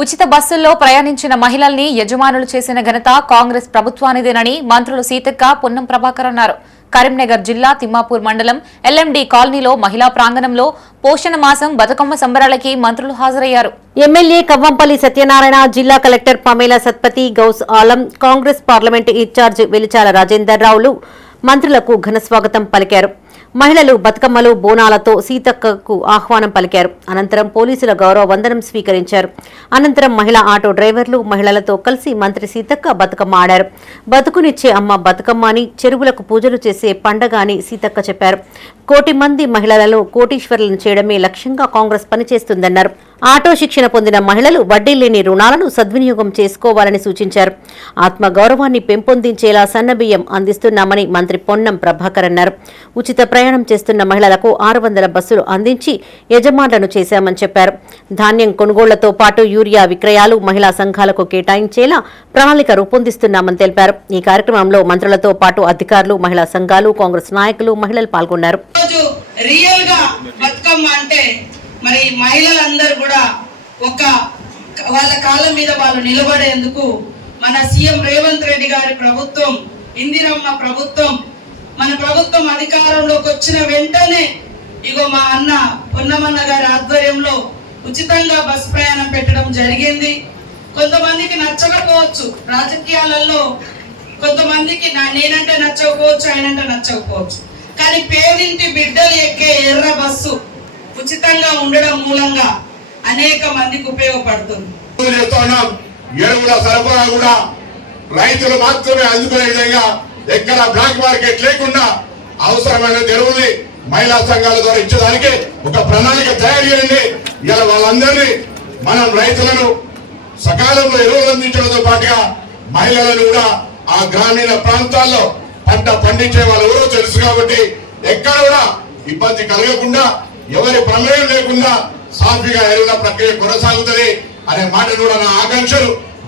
ఉచిత బస్సుల్లో ప్రయాణించిన మహిళల్ని యజమానులు చేసిన ఘనత కాంగ్రెస్ ప్రభుత్వానిదేనని మంత్రులు సీతక్క పొన్నం ప్రభాకర్ అన్నారు. కరీంనగర్ జిల్లా తిమ్మాపూర్ మండలం ఎల్ఎండి కాలనీలో మహిళా ప్రాంగణంలో పోషణ మాసం బతుకమ్మ సంబరాలకి మంత్రులు హాజరయ్యారు. ఎమ్మెల్యే కవ్వంపల్లి సత్యనారాయణ జిల్లా collector Pamela Satpathy Gouse Alam Congress parliament in charge Velichala Rajender రావులు మంత్రులకు ఘన స్వాగతం పలికారు. మహిళలు బతుకమ్మలు బోనాలతో సీతక్కకు ఆహ్వానం పలికారు. అనంతరం పోలీసుల గౌరవ వందనం స్వీకరించారు. అనంతరం మహిళా ఆటో డ్రైవర్లు మహిళలతో కలిసి మంత్రి సీతక్క బతుకమ్మ ఆడారు. బతుకునిచ్చే అమ్మ బతుకమ్మ అని చెరువులకు పూజలు చేసే పండగ అని సీతక్క చెప్పారు. కోటి మంది మహిళలలో కోటీశ్వరులను చేయడమే లక్ష్యంగా కాంగ్రెస్ పనిచేస్తుందన్నారు. ఆటో శిక్షణ పొందిన మహిళలు వడ్డీ లేని రుణాలను సద్వినియోగం చేసుకోవాలని సూచించారు. ఆత్మగౌరవాన్ని పెంపొందించేలా సన్నబియ్యం అందిస్తున్నామని మంత్రి పొన్నం ప్రభాకర్ అన్నారు. ఉచిత ప్రయాణం చేస్తున్న మహిళలకు ఆరు వందల బస్సులు అందించి యజమానులను చేశామని చెప్పారు. ధాన్యం కొనుగోళ్ళతో పాటు యూరియా విక్రయాలు మహిళా సంఘాలకు కేటాయించేలా ప్రణాళిక రూపొందిస్తున్నామని తెలిపారు. ఈ కార్యక్రమంలో మంత్రులతో పాటు అధికారులు మహిళా సంఘాలు కాంగ్రెస్ నాయకులు మహిళలు పాల్గొన్నారు. మరి మహిళలందరూ కూడా ఒక వాళ్ళ కాళ్ళ మీద వాళ్ళు నిలబడేందుకు మన సీఎం రేవంత్ రెడ్డి గారి ప్రభుత్వం ఇందిరమ్మ ప్రభుత్వం మన ప్రభుత్వం అధికారంలోకి వచ్చిన వెంటనే ఇగో మా అన్న పొన్నమన్న గారి ఆధ్వర్యంలో ఉచితంగా బస్ ప్రయాణం పెట్టడం జరిగింది. కొంతమందికి నచ్చకపోవచ్చు రాజకీయాలలో కొంతమందికి నా నేనంటే నచ్చకపోవచ్చు ఆయనంటే నచ్చకపోవచ్చు. కానీ పేదింటి బిడ్డలు ఎక్కే ఎర్ర బస్సు ఉచితంగా ఉండడం మూలంగా అనేక మందికి ఉపయోగపడుతుంది. ఎరువుల సరఫరా కూడా రైతులు మాత్రమే అందుకునే విధంగా ఎక్కడ బ్లాక్ మార్కెట్ లేకుండా అవసరమైన ఎరువుల్ని మహిళా సంఘాల ద్వారా ఇచ్చేదానికి ఒక ప్రణాళిక తయారు చేయండి. ఇలా వాళ్ళందరినీ మనం రైతులను సకాలంలో ఎరువులు అందించడంతో పాటుగా మహిళలను కూడా ఆ గ్రామీణ ప్రాంతాల్లో పంట పండించే వాళ్ళు ఎవరో తెలుసు కాబట్టి ఎక్కడ కూడా ఇబ్బంది కలగకుండా ఎవరి ప్రమేయం లేకుండా సాఫీగా ఎరిగిన ప్రక్రియ కొనసాగుతుంది అనే మాట కూడా నా ఆకాంక్షలు.